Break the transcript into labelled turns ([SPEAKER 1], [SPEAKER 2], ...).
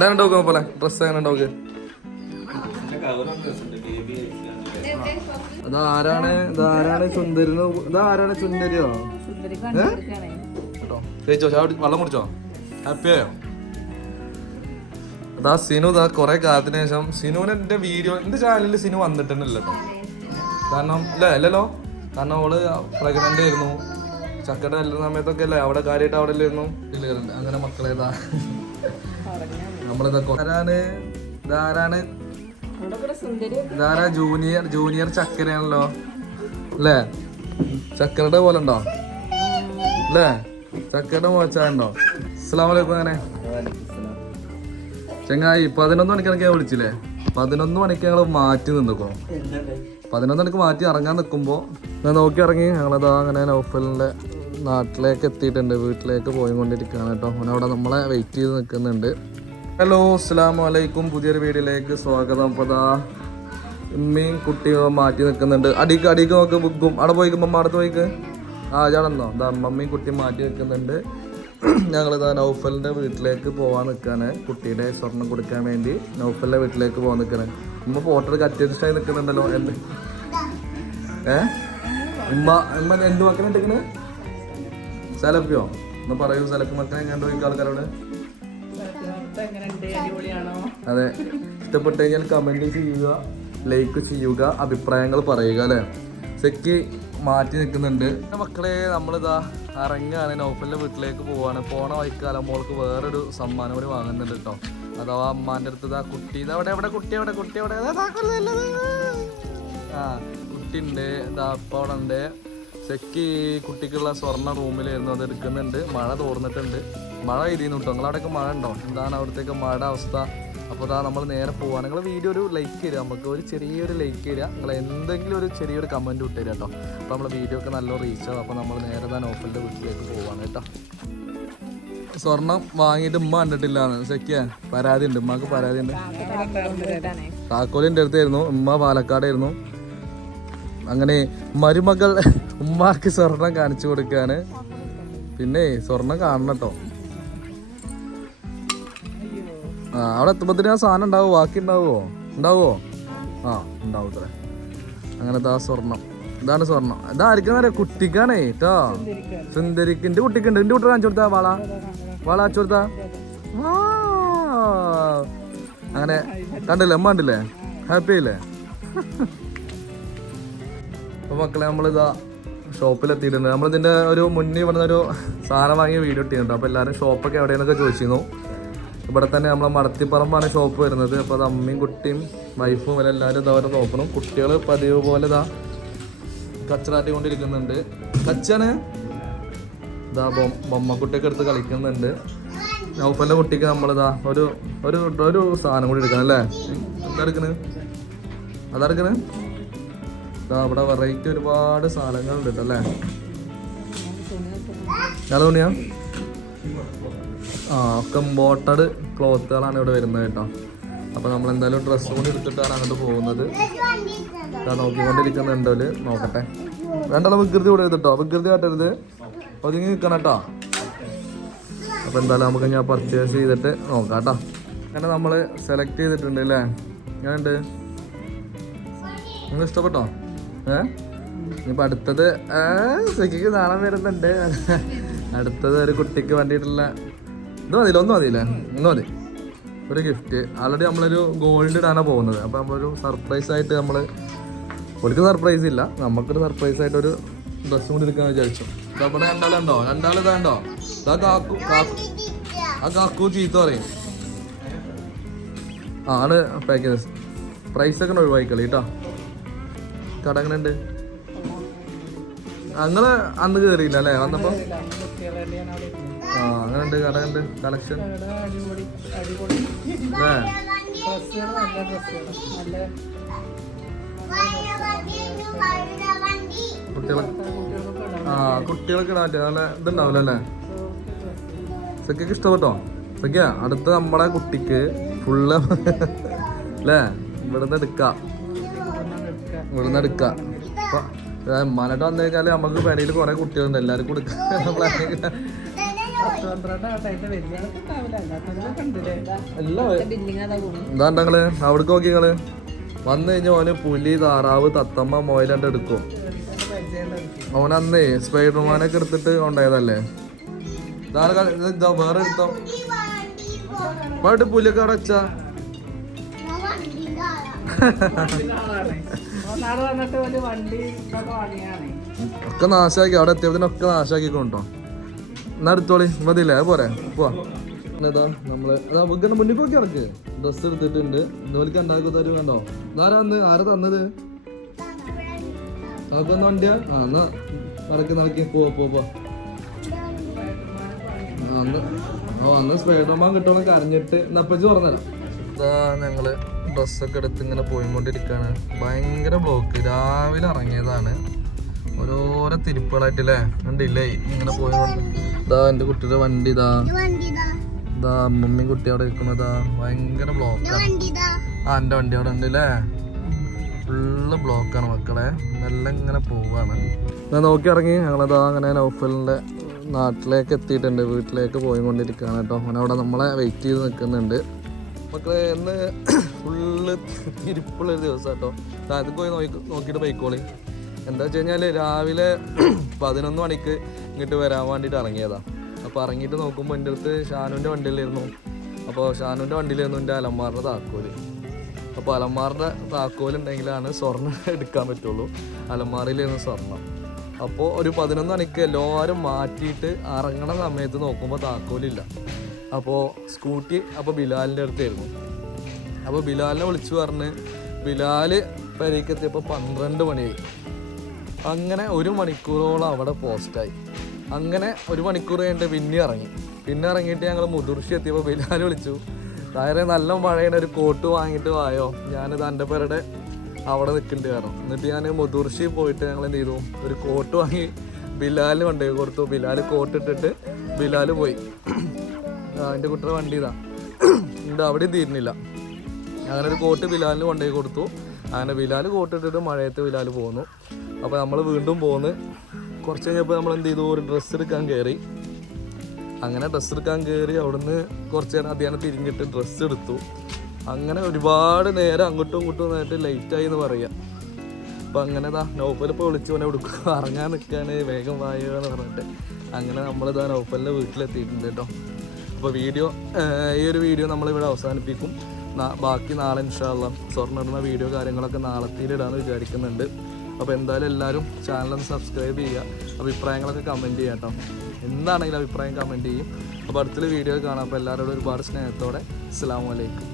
[SPEAKER 1] എന്താണ് ഡോക്ക് പോലെ. ഡ്രസ് എങ്ങനെ ഡോക്ക് ഇതാരാണ് ഇതാരാണ് ചുന്ദരിന് ഇതാരാണ് കേട്ടോ. ചാവടി വെള്ളം കുടിച്ചോ? ഹാപ്പി ആയോ? അതാ സിനു ഇതാ കൊറേ കാലത്തിന് ശേഷം സിനുവിന് എന്റെ വീഡിയോ എന്റെ ചാനലിൽ സിനു വന്നിട്ടുണ്ടല്ലോ കാരണം ഇല്ല അല്ലല്ലോ കാരണം അവൾ പ്രഗ്നന്റ് ആയിരുന്നു. ചക്കട എല്ലാ സമയത്തൊക്കെ അല്ലേ അവിടെ കാര്യമായിട്ട് അവിടെ അല്ലായിരുന്നു അങ്ങനെ മക്കളെ ജൂനിയർ ജൂനിയർ ചക്കരയാണല്ലോ? അല്ലേ? ചക്കരയുടെ പോലെ ഉണ്ടോ? അല്ലേ? ചക്കരയുടെ മോച്ചാണ്ടോ വലൈക്കും അങ്ങനെ. ചെങ്ങായി പതിനൊന്ന് മണിക്ക് ഞാൻ വിളിച്ചില്ലേ? പതിനൊന്ന് മണിക്ക് ഞങ്ങൾ മാറ്റി നിന്നിക്കോ പതിനൊന്ന് മണിക്ക് മാറ്റി ഇറങ്ങാൻ നിൽക്കുമ്പോൾ ഞാൻ നോക്കി ഇറങ്ങി. ഞങ്ങളതാ അങ്ങനെ നൗഫലിന്റെ നാട്ടിലേക്ക് എത്തിയിട്ടുണ്ട്. വീട്ടിലേക്ക് പോയിക്കൊണ്ടിരിക്കുകയാണ് കേട്ടോ. അവിടെ നമ്മളെ വെയിറ്റ് ചെയ്ത് നിൽക്കുന്നുണ്ട്. ഹലോ അസ്സാം വലൈക്കും പുതിയൊരു വീഡിയോയിലേക്ക് സ്വാഗതം. അപ്പോൾ ഉമ്മയും കുട്ടിയും മാറ്റി നിൽക്കുന്നുണ്ട്. അടിക്ക് അടിക്ക് നോക്ക് ബുക്കും അവിടെ പോയിക്കും അമ്മ അടുത്ത് പോയിക്ക്. ആ ചടന്നോ ദാ മമ്മിയും കുട്ടിയും മാറ്റി നിൽക്കുന്നുണ്ട്. ഞങ്ങളിതാ നൗഫലിന്റെ വീട്ടിലേക്ക് പോകാൻ നിൽക്കുകയാണ് കുട്ടിയുടെ സ്വർണം കൊടുക്കാൻ വേണ്ടി നൗഫലിന്റെ വീട്ടിലേക്ക് പോകാൻ നിൽക്കുകയാണ് ഉമ്മ ഫോട്ടോ എടുക്കാൻ അത്യാവശ്യമായി നിൽക്കുന്നുണ്ടല്ലോ. എന്ത്? ഏ? ഉമ്മ ഉമ്മ എന്ത് മക്കളെ ഇട്ടിക്കണ് സെലഫിയോ? ഒന്ന് പറയൂ സെലഫി മക്കളെ എങ്ങനെ പോയി ആൾക്കാരോട്? അതെ. ഇഷ്ടപ്പെട്ട് കഴിഞ്ഞാൽ കമന്റ് ചെയ്യുക ലൈക്ക് ചെയ്യുക അഭിപ്രായങ്ങൾ പറയുക അല്ലേ? സെക്ക് മാറ്റി നിൽക്കുന്നുണ്ട്. മക്കളെ നമ്മളിതാ ഇറങ്ങുകയാണ്. നോഫലിന്റെ വീട്ടിലേക്ക് പോവാണ് പോണ വൈക്കാലം മോൾക്ക് വേറൊരു സമ്മാനം കൂടി വാങ്ങുന്നുണ്ട് കേട്ടോ. അഥവാ അമ്മാന്റെ അടുത്ത് ഇതാ കുട്ടി ഇതാ എവിടെ കുട്ടി അവിടെ കുട്ടി എവിടെ? ദാ ആ കുട്ടി ഉണ്ട് ഇതാ അപ്പ അവിടെ ഉണ്ട് സെക്ക് കുട്ടിക്കുള്ള സ്വർണ റൂമിലായിരുന്നു അത് എടുക്കുന്നുണ്ട്. മഴ തോർന്നിട്ടുണ്ട്. മഴ എഴുതിയിരുന്നു കിട്ടും നിങ്ങളവിടെയൊക്കെ മഴ ഉണ്ടോ? എന്താണ് അവിടത്തേക്ക് മഴ അവസ്ഥ? അപ്പോൾ അതാ നമ്മൾ നേരെ പോവാണ് നിങ്ങൾ വീഡിയോ ഒരു ലൈക്ക് തരിക നമുക്ക് ഒരു ചെറിയൊരു ലൈക്ക് തരിക നിങ്ങൾ എന്തെങ്കിലും ഒരു ചെറിയൊരു കമന്റ് ഇട്ട് തരിക കേട്ടോ അപ്പോൾ നമ്മൾ വീഡിയോ ഒക്കെ നല്ല റീച്ച് ആവും. അപ്പോൾ നമ്മൾ നേരെ തന്നെ ഓഫലിന്റെ വീട്ടിലേക്ക് പോവാണ് കേട്ടോ സ്വർണം വാങ്ങിയിട്ട് ഉമ്മ കണ്ടിട്ടില്ലാന്ന്. സെക്കിയ പരാതി ഉണ്ട്. ഉമ്മക്ക് പരാതി ഉണ്ട്. താക്കോലിന്റെ അടുത്തായിരുന്നു. ഉമ്മ പാലക്കാടായിരുന്നു. അങ്ങനെ മരുമകൾ ഉമ്മാക്ക് സ്വർണം കാണിച്ചു കൊടുക്കാണ്. പിന്നെ സ്വർണം കാണണം കേട്ടോ ആ അവിടെ എത്തുമ്പത്തിന് ആ സാധനം ഉണ്ടാവോ? ബാക്കി ഉണ്ടാവുമോ ഉണ്ടാവുമോ ആ ഉണ്ടാവും ഇത്ര അങ്ങനത്തെ ആ സ്വർണം ഇതാണ് സ്വർണം ഇതായിരിക്കും കുട്ടിക്കാണേ കേട്ടോ സുന്ദരിക്ക് എന്റെ കുട്ടിക്കുണ്ട് എന്റെ കുട്ടി കാണിച്ചു കൊടുത്താ വാള. വാള കാണിച്ചു കൊടുത്താ? അങ്ങനെ കണ്ടില്ലേ? അമ്മ കണ്ടില്ലേ? ഹാപ്പി അല്ലേ അപ്പൊ മക്കളെ നമ്മളിതാ ഷോപ്പിൽ എത്തിയിട്ടുണ്ട് നമ്മളിതിന്റെ ഒരു മുന്നേ ഇവിടുന്ന് ഒരു സാധനം വാങ്ങിയ വീഡിയോ ഇട്ടിട്ടുണ്ട്. അപ്പോൾ എല്ലാവരും ഷോപ്പൊക്കെ എവിടെയെന്നൊക്കെ ചോദിച്ചിരുന്നു. ഇവിടെ തന്നെ നമ്മളെ മടത്തിപ്പറമ്പാണ് ഷോപ്പ് വരുന്നത്. അപ്പോൾ അത് അമ്മയും കുട്ടിയും വൈഫും ഇവരെ എല്ലാവരും ഇതവരെ നോക്കണം. കുട്ടികൾ പതിവ് പോലെ ഇതാ കച്ചറാട്ടി കൊണ്ടിരിക്കുന്നുണ്ട്. കച്ചാണ്? ഇതാ ബൊമ്മക്കുട്ടിയൊക്കെ എടുത്ത് കളിക്കുന്നുണ്ട്. നൗഫലിന്റെ കുട്ടിക്ക് നമ്മളിതാ ഒരു ഒരു ഒരു സാധനം കൂടി എടുക്കണം അല്ലേ? എന്താ എടുക്കണേ? അതാ എടുക്കണ്? ഇതാ അവിടെ വെറൈറ്റി ഒരുപാട് സാധനങ്ങളുണ്ട് കേട്ടോ അല്ലേ? ഞാൻ തുണിയാ ആ ഒക്കെ ഇമ്പോർട്ടഡ് ക്ലോത്തുകളാണ് ഇവിടെ വരുന്നത് കേട്ടോ അപ്പോൾ നമ്മൾ എന്തായാലും ഡ്രസ്സ് കൂടി എടുത്തിട്ടാണ് അങ്ങോട്ട് പോകുന്നത്. നോക്കിക്കൊണ്ടിരിക്കുന്നുണ്ട് നോക്കട്ടെ. വേണ്ടല്ലോ വികൃതി കൂടെ എടുത്തിട്ടോ വികൃതി കാട്ടരുത്. ഒതുങ്ങി നിൽക്കണം കേട്ടോ അപ്പോൾ എന്തായാലും നമുക്ക് ഞാൻ പർച്ചേസ് ചെയ്തിട്ട് നോക്കാം കേട്ടോ അങ്ങനെ നമ്മൾ സെലക്ട് ചെയ്തിട്ടുണ്ട് അല്ലേ ഞാനുണ്ട് നിങ്ങൾ ഇഷ്ടപ്പെട്ടോ? ഇനിയിപ്പോൾ അടുത്തത് സെക്കിക്ക് നാളെ വരുന്നുണ്ട്. അടുത്തത് ഒരു കുട്ടിക്ക് വേണ്ടിയിട്ടുള്ള ഇത് മതിയില്ല ഒന്നും മതിയില്ല. ഒന്ന് മതി. ഒരു ഗിഫ്റ്റ് ആൾറെഡി നമ്മളൊരു ഗോൾഡ് ഇടാനാണ് പോകുന്നത്. അപ്പോൾ നമ്മളൊരു സർപ്രൈസ് ആയിട്ട് നമ്മൾ ഒരിക്കലും സർപ്രൈസ് ഇല്ല. നമുക്കൊരു സർപ്രൈസ് ആയിട്ട് ഒരു ഡ്രസ്സും കൂടി എടുക്കാൻ വിചാരിച്ചു. ഇത് അവിടെ രണ്ടാളുണ്ടോ രണ്ടാൾ ഇതാണ്ടോ ഇതാ കാക്കു കാക്കു ആ കാക്കു ചീത്ത പറയും. ആണ് പാക്കേജ് പ്രൈസൊക്കെ ഒഴിവാക്കിക്കളി കേട്ടോ. കട എങ്ങനെ ഉണ്ട് ഞങ്ങൾ അന്ന് കേറിയില്ല അല്ലേ? വന്നപ്പോ? ആ അങ്ങനെ ഉണ്ട് കട ഉണ്ട് കളക്ഷൻ ആ കുട്ടികളൊക്കെ ഇടാൻ പറ്റിയ നല്ല ഇതുണ്ടാവില്ല അല്ലേ? സഖ്യക്ക് ഇഷ്ടപ്പെട്ടോ? സഖ്യ അടുത്ത നമ്മളെ കുട്ടിക്ക് ഫുള്ള് അല്ലേ? ഇവിടുന്ന് എടുക്കാം. ഇവിടുന്ന് എടുക്കാം അപ്പൊ ഉമ്മാനായിട്ട് വന്നു കഴിഞ്ഞാൽ നമുക്ക് പെരയിൽ കുറെ കുട്ടികളുണ്ട്. എല്ലാവരും കൊടുക്കാം
[SPEAKER 2] പത്ത് പന്ത്രണ്ട് ആട്ടായിട്ട് വലിയ ആൾക്കുണ്ടാവില്ല അല്ലാത്തവരൊക്കെ ഉണ്ടല്ലേ
[SPEAKER 1] എല്ലാം
[SPEAKER 2] ബില്ലിങ് അതാ പോകും
[SPEAKER 1] എന്താ നിങ്ങൾ? അവിടേക്ക് നോക്കി നിങ്ങൾ. വന്നു കഴിഞ്ഞാൽ ഓന് പുലി താറാവ് തത്തമ്മ മോയിലണ്ട് എടുക്കും. അന്നേ സ്പൈഡർമാനൊക്കെ എടുത്തിട്ട് ഉണ്ടായതല്ലേ ഇതാ വേറെ എടുത്തോ? പാട്ട് പുലിയൊക്കെ അവിടെ വെച്ചാ. ഒക്കെ നാശാക്കി അവിടെ എത്തിയതിനൊക്കെ നാശാക്കി കൊണ്ടോ എന്നാ എടുത്തോളി മതിയില്ലേ അത് പോരെ പോവാ. ഇതാ നമ്മൾ അതാ നമുക്ക് മുന്നിൽ പോക്കി ഇറക്ക് ഡ്രസ്സ് എടുത്തിട്ടുണ്ട്. ഇന്നോലിക്ക് ഉണ്ടാക്കി തരും വേണ്ടോ? ഇതാരാ അന്ന് ആരാ തന്നത്? നമുക്കൊന്ന് വണ്ടിയാ? ആ എന്നാ നടക്കി നടക്കി പോ പോ പോ. അന്ന് അന്ന് സ്പൈഡർമാൻ കിട്ടണമെന്ന് കരഞ്ഞിട്ട് നപ്പച്ച് പറഞ്ഞല്ലോ ഇതാ ഞങ്ങൾ ഡ്രസ്സൊക്കെ എടുത്ത് ഇങ്ങനെ പോയിക്കൊണ്ടിരിക്കുകയാണ് ഭയങ്കര ബ്ലോക്ക് രാവിലെ ഇറങ്ങിയതാണ്. ഓരോരോ തിരുപ്പുകളായിട്ടില്ലേ? കണ്ടില്ലേ? ഇങ്ങനെ പോയിക്കൊണ്ട് ഇതാ എന്റെ കുട്ടിയുടെ വണ്ടി ഇതാ. ഇതാ അമ്മമ്മയും കുട്ടി അവിടെ ഇരിക്കുന്നതാ ഭയങ്കര ബ്ലോക്കാണ് ആ എന്റെ വണ്ടി അവിടെ ഉണ്ട് അല്ലേ ഫുള്ള് ബ്ലോക്കാണ് മക്കളെ. നല്ല ഇങ്ങനെ പോവാണ്. ഞാൻ നോക്കി ഇറങ്ങി. ഞങ്ങളതാ അങ്ങനെ നൗഫലിന്റെ നാട്ടിലേക്ക് എത്തിയിട്ടുണ്ട്. വീട്ടിലേക്ക് പോയിക്കൊണ്ടിരിക്കുകയാണ് കേട്ടോ. അവനവിടെ അവിടെ നമ്മളെ വെയിറ്റ് ചെയ്ത് നിൽക്കുന്നുണ്ട്. മക്കളെ ഇന്ന് ഫുള്ള് തിരിപ്പുള്ളൊരു ദിവസം കേട്ടോ താഴത്ത് പോയി നോക്കി നോക്കിയിട്ട് പോയിക്കോളി. എന്താ വെച്ച് കഴിഞ്ഞാൽ രാവിലെ പതിനൊന്ന് മണിക്ക് ഇങ്ങോട്ട് വരാൻ വേണ്ടിയിട്ട് ഇറങ്ങിയതാണ് അപ്പോൾ ഇറങ്ങിയിട്ട് നോക്കുമ്പോൾ എന്റെ അടുത്ത് ഷാനുവിന്റെ വണ്ടിയിലായിരുന്നു. അപ്പോൾ ഷാനുവിന്റെ വണ്ടിയിലായിരുന്നു എന്റെ അലമാറിന്റെ താക്കോൽ. അപ്പോൾ അലമാറിന്റെ താക്കോലുണ്ടെങ്കിലാണ് സ്വർണം എടുക്കാൻ പറ്റുള്ളൂ. അലമാറിയിലായിരുന്നു സ്വർണം അപ്പോൾ ഒരു പതിനൊന്ന് മണിക്ക് എല്ലാവരും മാറ്റിയിട്ട് ഇറങ്ങണ സമയത്ത് നോക്കുമ്പോൾ താക്കോലില്ല. അപ്പോൾ സ്കൂട്ടി അപ്പോൾ ബിലാലിന്റെ അടുത്തായിരുന്നു. അപ്പോൾ ബിലാലിനെ വിളിച്ചു പറഞ്ഞ് ബിലാൽ പെരേക്കെത്തിയപ്പോൾ പന്ത്രണ്ട് മണിയായി. അങ്ങനെ ഒരു മണിക്കൂറോളം അവിടെ പോസ്റ്റായി അങ്ങനെ ഒരു മണിക്കൂർ കഴിഞ്ഞിട്ട് പിന്നെ ഇറങ്ങി. പിന്നെ ഇറങ്ങിയിട്ട് ഞങ്ങൾ മുതിർച്ചി എത്തിയപ്പോൾ ബിലാൽ വിളിച്ചു. താഴെ നല്ല മഴയുടെ ഒരു കോട്ട് വാങ്ങിയിട്ട് വായോ? ഞാനിത് എന്റെ പേരുടെ അവിടെ നിൽക്കേണ്ടി കാരണം എന്നിട്ട് ഞാൻ മുതിർച്ചി പോയിട്ട് ഞങ്ങൾ എന്ത് ചെയ്തു? ഒരു കോട്ട് വാങ്ങി ബിലാലിന് കൊണ്ടുപോയി കൊടുത്തു. ബിലാൽ കോട്ടിട്ടിട്ട് ബിലാൽ പോയി. എന്റെ കുട്ടിയുടെ വണ്ടി ഇതാ. ഉണ്ട് അവിടെയും തീരുന്നില്ല. അങ്ങനെ ഒരു കോട്ട് ബിലാലിന് കൊണ്ടുപോയി കൊടുത്തു. അങ്ങനെ ബിലാൽ കോട്ട് ഇട്ടിട്ട് മഴയത്ത് ബിലാൽ പോന്നു. അപ്പോൾ നമ്മൾ വീണ്ടും പോന്ന്. കുറച്ച് കഴിഞ്ഞപ്പോൾ നമ്മൾ എന്ത് ചെയ്തു? ഒരു ഡ്രസ്സ് എടുക്കാൻ കയറി. അങ്ങനെ ഡ്രസ്സ് എടുക്കാൻ കയറി അവിടുന്ന് കുറച്ച് നേരം അധ്യാനം തിരിഞ്ഞിട്ട് ഡ്രസ്സ് എടുത്തു. അങ്ങനെ ഒരുപാട് നേരം അങ്ങോട്ടും ഇങ്ങോട്ടും നേരിട്ട് ലേറ്റായി എന്ന് പറയാം. അപ്പം അങ്ങനെ ഇതാ നൗഫലിപ്പോൾ വിളിച്ചു പോലെ കൊടുക്കുക ഇറങ്ങാൻ നിൽക്കുകയാണ് വേഗം വായുക എന്ന് പറഞ്ഞിട്ട്. അങ്ങനെ നമ്മളിതാ നൗഫലിന്റെ വീട്ടിലെത്തിയിട്ടുണ്ട് കേട്ടോ. അപ്പോൾ വീഡിയോ ഈ ഒരു വീഡിയോ നമ്മളിവിടെ അവസാനിപ്പിക്കും. ബാക്കി നാളെ ഇൻഷാല്ല സ്വർണിടുന്ന വീഡിയോ കാര്യങ്ങളൊക്കെ നാളത്തേലിടാന്ന് വിചാരിക്കുന്നുണ്ട്. അപ്പോൾ എന്തായാലും എല്ലാവരും ചാനലൊന്ന് സബ്സ്ക്രൈബ് ചെയ്യുക അഭിപ്രായങ്ങളൊക്കെ കമന്റ് ചെയ്യുക കേട്ടോ എന്താണെങ്കിലും അഭിപ്രായം കമന്റ് ചെയ്യും. അപ്പോൾ അടുത്തൊരു വീഡിയോ കാണാം. അപ്പോൾ എല്ലാവരോടും ഒരുപാട് സ്നേഹത്തോടെ. അസ്സാം വലൈക്കും